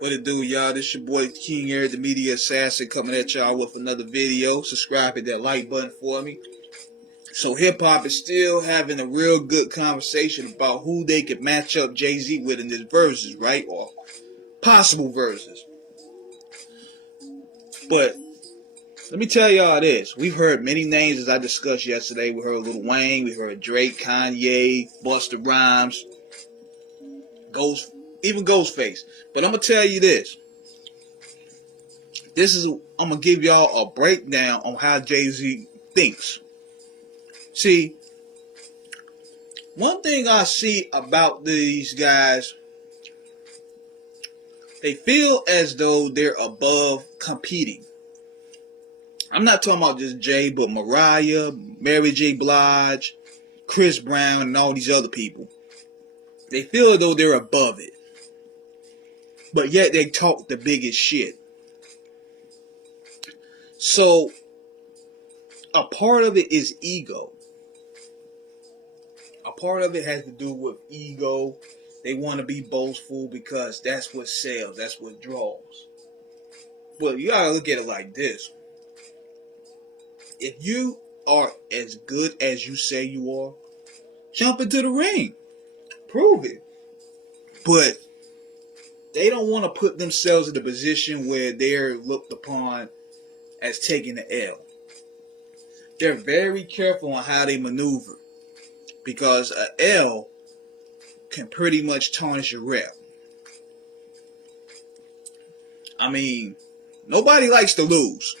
What it do, y'all? This your boy King Eric, the Media Assassin, coming at y'all with another video. Subscribe, hit that like button for me. So hip hop is still having a real good conversation about who they could match up Jay-Z with in this verses, right? Or possible verses. But let me tell y'all this. We've heard many names as I discussed yesterday. We heard Lil Wayne, we heard Drake, Kanye, Busta Rhymes, even Ghostface. But I'm going to tell you this. I'm going to give y'all a breakdown on how Jay-Z thinks. See, one thing I see about these guys, they feel as though they're above competing. I'm not talking about just Jay, but Mariah, Mary J. Blige, Chris Brown, and all these other people. They feel as though they're above it. But yet they talk the biggest shit. So, a part of it is ego. A part of it has to do with ego. They want to be boastful because that's what sells. That's what draws. Well, you gotta look at it like this. If you are as good as you say you are, jump into the ring. Prove it. But they don't want to put themselves in a position where they're looked upon as taking the L. They're very careful on how they maneuver, because an L can pretty much tarnish your rep. I mean, nobody likes to lose.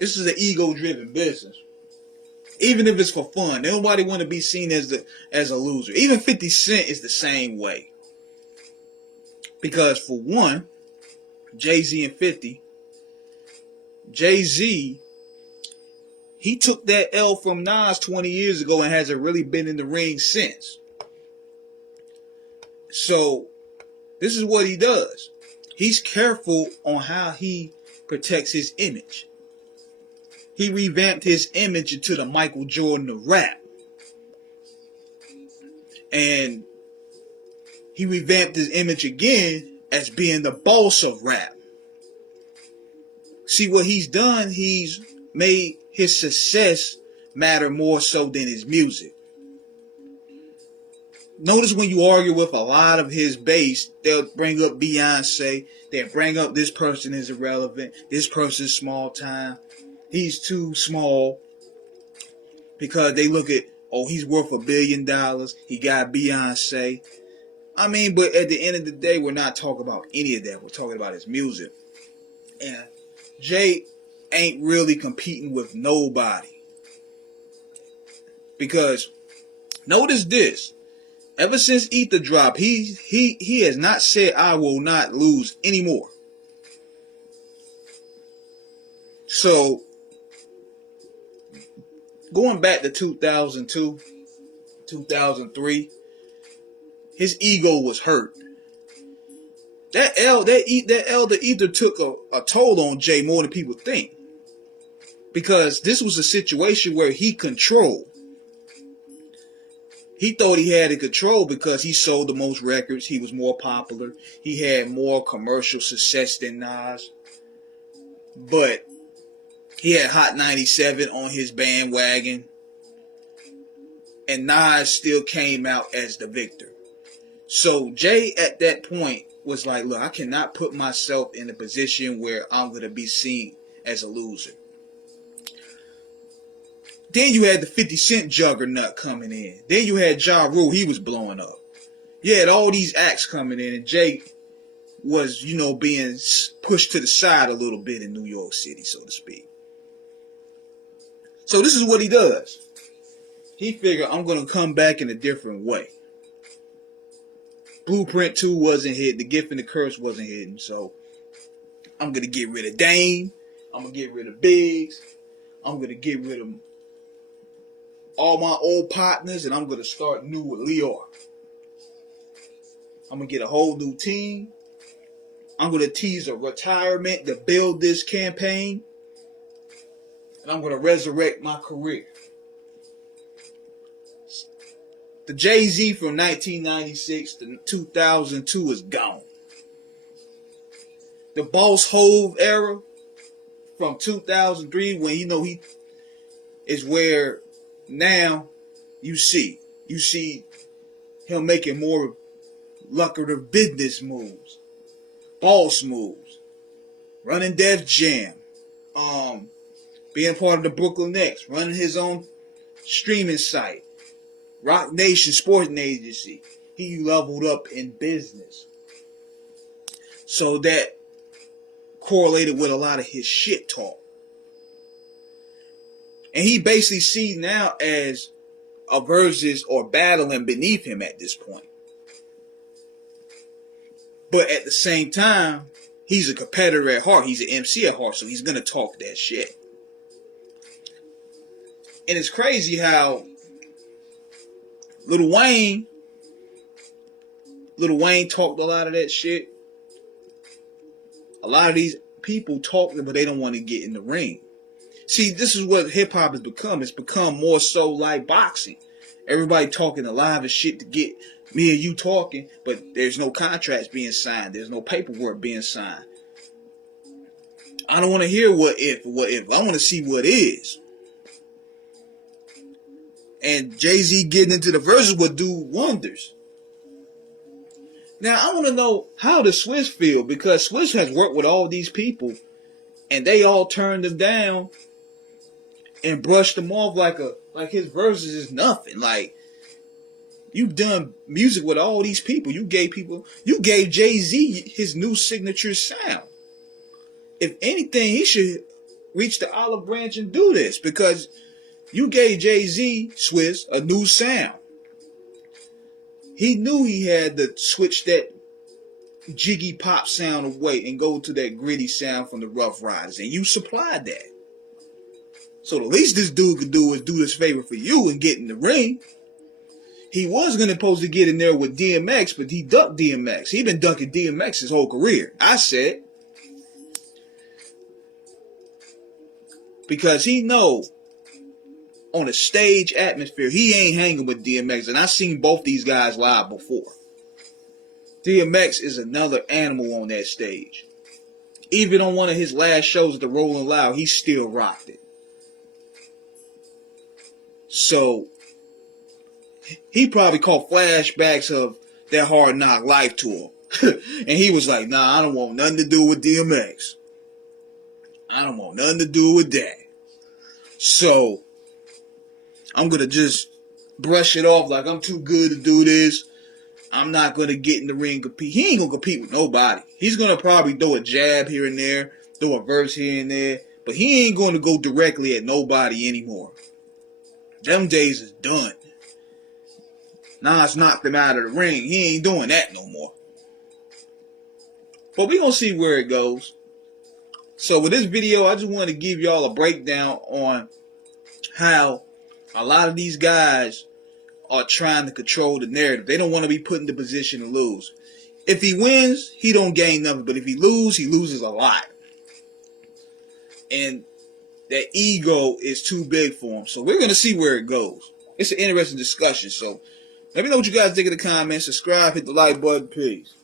This is an ego-driven business. Even if it's for fun, nobody want to be seen as a loser. Even 50 Cent is the same way. Because for one, Jay-Z and 50, Jay-Z, he took that L from Nas 20 years ago and hasn't really been in the ring since. So, this is what he does. He's careful on how he protects his image. He revamped his image into the Michael Jordan of rap. And he revamped his image again as being the boss of rap. See, what he's done, he's made his success matter more so than his music. Notice when you argue with a lot of his base, they'll bring up Beyonce. They'll bring up this person is irrelevant. This person's small time. He's too small. Because they look at, oh, he's worth $1 billion. He got Beyonce. I mean, but at the end of the day, we're not talking about any of that. We're talking about his music. And Jay ain't really competing with nobody. Because, notice this. Ever since Ether dropped, he has not said, I will not lose anymore. So, going back to 2002, 2003, his ego was hurt. That elder Ether took a toll on Jay more than people think. Because this was a situation where he controlled. He thought he had it control because he sold the most records. He was more popular. He had more commercial success than Nas. But he had Hot 97 on his bandwagon. And Nas still came out as the victor. So Jay at that point was like, look, I cannot put myself in a position where I'm going to be seen as a loser. Then you had the 50 Cent juggernaut coming in. Then you had Ja Rule, he was blowing up. You had all these acts coming in, and Jay was, being pushed to the side a little bit in New York City, so to speak. So this is what he does. He figured, I'm going to come back in a different way. Blueprint 2 wasn't hit. The Gift and the Curse wasn't hitting. So I'm going to get rid of Dame. I'm going to get rid of Biggs. I'm going to get rid of all my old partners, and I'm going to start new with Leor. I'm going to get a whole new team. I'm going to tease a retirement to build this campaign. And I'm going to resurrect my career. The Jay-Z from 1996 to 2002 is gone. the Boss Hove era from 2003, when he is where now you see him making more lucrative business moves, boss moves, running Def Jam, being part of the Brooklyn Nets, running his own streaming site, Rock Nation Sporting Agency. He leveled up in business. So that correlated with a lot of his shit talk. And he basically seen now as a versus or battling beneath him at this point. But at the same time, he's a competitor at heart. He's an MC at heart, so he's going to talk that shit. And it's crazy how Lil Wayne talked a lot of that shit. A lot of these people talk, but they don't want to get in the ring. See, this is what hip-hop has become. It's become more so like boxing. Everybody talking a lot of shit to get me and you talking, but there's no contracts being signed. There's no paperwork being signed. I don't want to hear what if. I want to see what is. And Jay-Z getting into the verses will do wonders. Now, I want to know how does Swiss feel, because Swiss has worked with all these people, and they all turned him down and brushed him off like his verses is nothing. Like, you've done music with all these people. You gave JayZ his new signature sound. If anything, he should reach the olive branch and do this, because you gave JayZ, Swiss, a new sound. He knew he had to switch that jiggy pop sound away and go to that gritty sound from the Rough Riders, and you supplied that. So the least this dude could do is do this favor for you and get in the ring. He was supposed to get in there with DMX, but he ducked DMX. He been ducking DMX his whole career. I said, because he know on a stage atmosphere, he ain't hanging with DMX. And I seen both these guys live before. DMX is another animal on that stage. Even on one of his last shows at the Rolling Loud, he still rocked it. So he probably caught flashbacks of that Hard Knock Life tour. And he was like, nah, I don't want nothing to do with DMX. I don't want nothing to do with that. So I'm going to just brush it off like I'm too good to do this. I'm not going to get in the ring and compete. He ain't going to compete with nobody. He's going to probably throw a jab here and there, throw a verse here and there. But he ain't going to go directly at nobody anymore. Them days is done. Nas knocked him out of the ring. He ain't doing that no more. But we going to see where it goes. So with this video, I just want to give y'all a breakdown on how a lot of these guys are trying to control the narrative. They don't want to be put in the position to lose. If he wins, he don't gain nothing. But if he loses a lot. And that ego is too big for him. So we're going to see where it goes. It's an interesting discussion. So let me know what you guys think in the comments. Subscribe, hit the like button. Peace.